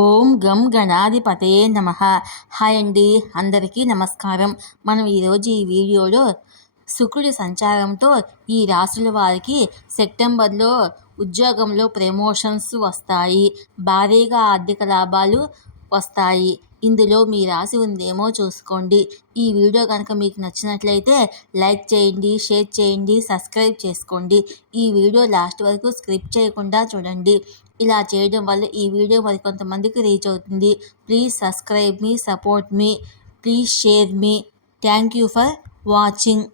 ఓం గం గణాధిపతయే నమః. హాయ్ అండి, అందరికీ నమస్కారం. మనం ఈరోజు ఈ వీడియోలో శుక్రుడి సంచారంతో ఈ రాశుల వారికి సెప్టెంబర్లో ఉద్యోగంలో ప్రమోషన్స్ వస్తాయి, భారీగా ఆర్థిక లాభాలు వస్తాయి. ఇందులో మీ రాశి ఉందేమో చూసుకోండి. ఈ వీడియో కనుక మీకు నచ్చినట్లయితే లైక్ చేయండి, షేర్ చేయండి, సబ్స్క్రైబ్ చేసుకోండి. ఈ వీడియో లాస్ట్ వరకు స్క్రిప్ట్ చేయకుండా చూడండి. ఇలా చేయడం వల్ల ఈ వీడియో మరికొంతమందికి రీచ్ అవుతుంది. Please subscribe me, support me, please share me. Thank you for watching.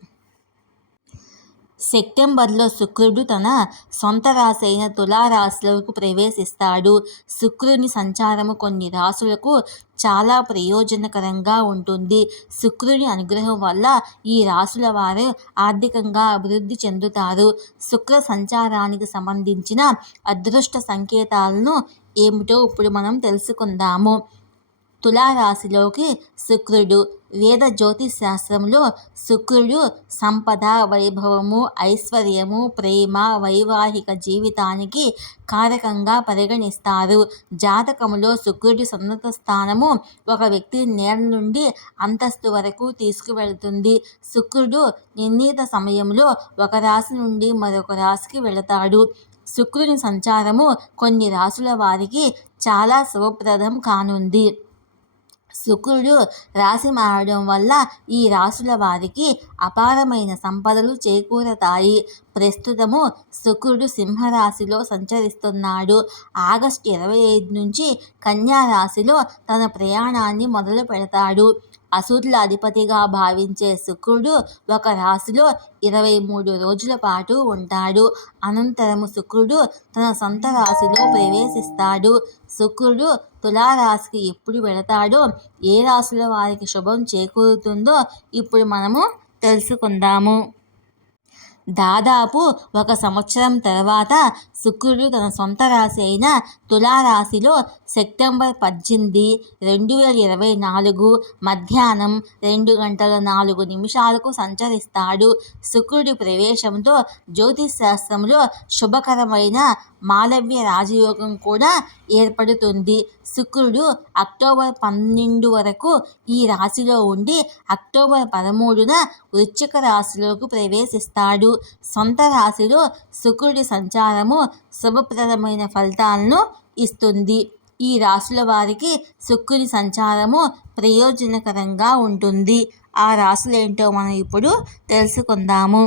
సెప్టెంబర్లో శుక్రుడు తన సొంత రాశి అయిన తులారాశిలోకి ప్రవేశిస్తాడు. శుక్రుని సంచారము కొన్ని రాశులకు చాలా ప్రయోజనకరంగా ఉంటుంది. శుక్రుని అనుగ్రహం వల్ల ఈ రాశుల వారు ఆర్థికంగా అభివృద్ధి చెందుతారు. శుక్ర సంచారానికి సంబంధించిన అదృష్ట సంకేతాలను ఏమిటో ఇప్పుడు మనం తెలుసుకుందాము. తులారాశిలోకి శుక్రుడు. వేద జ్యోతిష్ శాస్త్రంలో శుక్రుడు సంపద, వైభవము, ఐశ్వర్యము, ప్రేమ, వైవాహిక జీవితానికి కారకంగా పరిగణిస్తారు. జాతకములో శుక్రుడి సొంత స్థానము ఒక వ్యక్తి నేల నుండి అంతస్తు వరకు తీసుకువెళుతుంది. శుక్రుడు నిర్ణీత సమయంలో ఒక రాశి నుండి మరొక రాశికి వెళతాడు. శుక్రుని సంచారము కొన్ని రాశుల వారికి చాలా శుభప్రదం కానుంది. శుక్రుడు రాశి మారడం వల్ల ఈ రాశుల వారికి అపారమైన సంపదలు చేకూరతాయి. ప్రస్తుతము శుక్రుడు సింహరాశిలో సంచరిస్తున్నాడు. ఆగస్టు 25 నుంచి కన్యా రాశిలో తన ప్రయాణాన్ని మొదలు పెడతాడు. అసురుల అధిపతిగా భావించే శుక్రుడు ఒక రాశిలో 23 రోజుల పాటు ఉంటాడు. అనంతరము శుక్రుడు తన సొంత రాశిలో ప్రవేశిస్తాడు. శుక్రుడు తులారాశికి ఎప్పుడు వెళతాడో, ఏ రాశుల వారికి శుభం చేకూరుతుందో ఇప్పుడు మనము తెలుసుకుందాము. దాదాపు 1 సంవత్సరం తర్వాత శుక్రుడు తన సొంత రాశి అయిన తులారాశిలో సెప్టెంబర్ 18, 2024 మధ్యాహ్నం 2:04 సంచరిస్తాడు. శుక్రుడి ప్రవేశంతో జ్యోతిష్ శాస్త్రంలో శుభకరమైన మాలవ్య రాజయోగం కూడా ఏర్పడుతుంది. శుక్రుడు అక్టోబర్ 12 వరకు ఈ రాశిలో ఉండి అక్టోబర్ 13న వృశ్చిక రాశిలోకి ప్రవేశిస్తాడు. సొంత రాశిలో శుక్రుడి సంచారము శుభప్రదమైన ఫలితాలను ఇస్తుంది. ఈ రాశుల వారికి శుక్రుడి సంచారము ప్రయోజనకరంగా ఉంటుంది. ఆ రాశులేంటో మనం ఇప్పుడు తెలుసుకుందాము.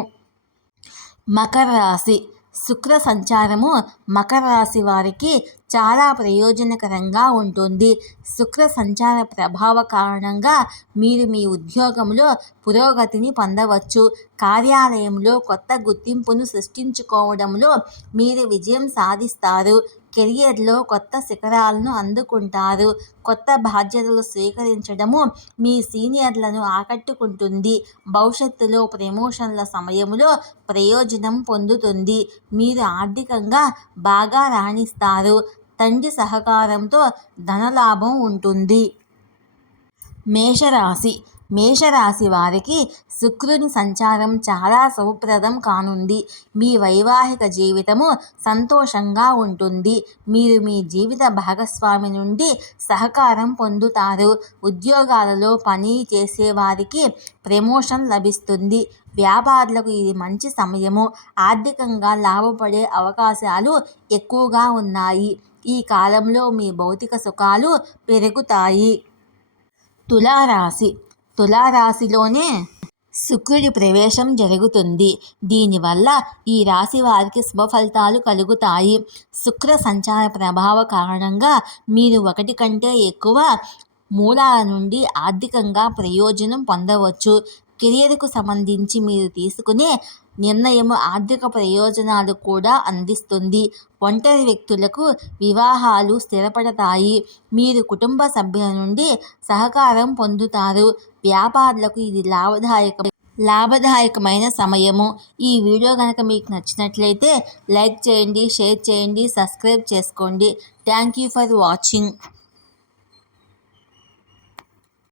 మకర రాశి. శుక్ర సంచారము మకర రాశి వారికి చాలా ప్రయోజనకరంగా ఉంటుంది. శుక్ర సంచార ప్రభావ కారణంగా మీరు మీ ఉద్యోగంలో పురోగతిని పొందవచ్చు. కార్యాలయంలో కొత్త గుర్తింపును సృష్టించుకోవడంలో మీరు విజయం సాధిస్తారు. కెరియర్లో కొత్త శిఖరాలను అందుకుంటారు. కొత్త బాధ్యతలు స్వీకరించడము మీ సీనియర్లను ఆకట్టుకుంటుంది. భవిష్యత్తులో ప్రమోషన్ల సమయంలో ప్రయోజనం పొందుతుంది. మీరు ఆర్థికంగా బాగా రాణిస్తారు. తండ్రి సహకారంతో ధనలాభం ఉంటుంది. మేషరాశి. మేషరాశి వారికి శుక్రుని సంచారం చాలా శుభప్రదం కానుంది. మీ వైవాహిక జీవితము సంతోషంగా ఉంటుంది. మీరు మీ జీవిత భాగస్వామి నుండి సహకారం పొందుతారు. ఉద్యోగాలలో పని చేసేవారికి ప్రమోషన్ లభిస్తుంది. వ్యాపారులకు ఇది మంచి సమయము. ఆర్థికంగా లాభపడే అవకాశాలు ఎక్కువగా ఉన్నాయి. ఈ కాలంలో మీ భౌతిక సుఖాలు పెరుగుతాయి. తులారాశి. తులారాశిలోనే శుక్రుడి ప్రవేశం జరుగుతుంది. దీనివల్ల ఈ రాశి వారికి శుభ ఫలితాలు కలుగుతాయి. శుక్ర సంచార ప్రభావ కారణంగా మీరు 1 కంటే ఎక్కువ మూలాల నుండి ఆర్థికంగా ప్రయోజనం పొందవచ్చు. కెరియర్కు సంబంధించి మీరు తీసుకునే నిర్ణయము ఆర్థిక ప్రయోజనాలు కూడా అందిస్తుంది. ఒంటరి వ్యక్తులకు వివాహాలు స్థిరపడతాయి. మీరు కుటుంబ సభ్యుల నుండి సహకారం పొందుతారు. వ్యాపారులకు ఇది లాభదాయకమైన సమయము. ఈ వీడియో కనుక మీకు నచ్చినట్లయితే లైక్ చేయండి, షేర్ చేయండి, సబ్స్క్రైబ్ చేసుకోండి. Thank you for watching.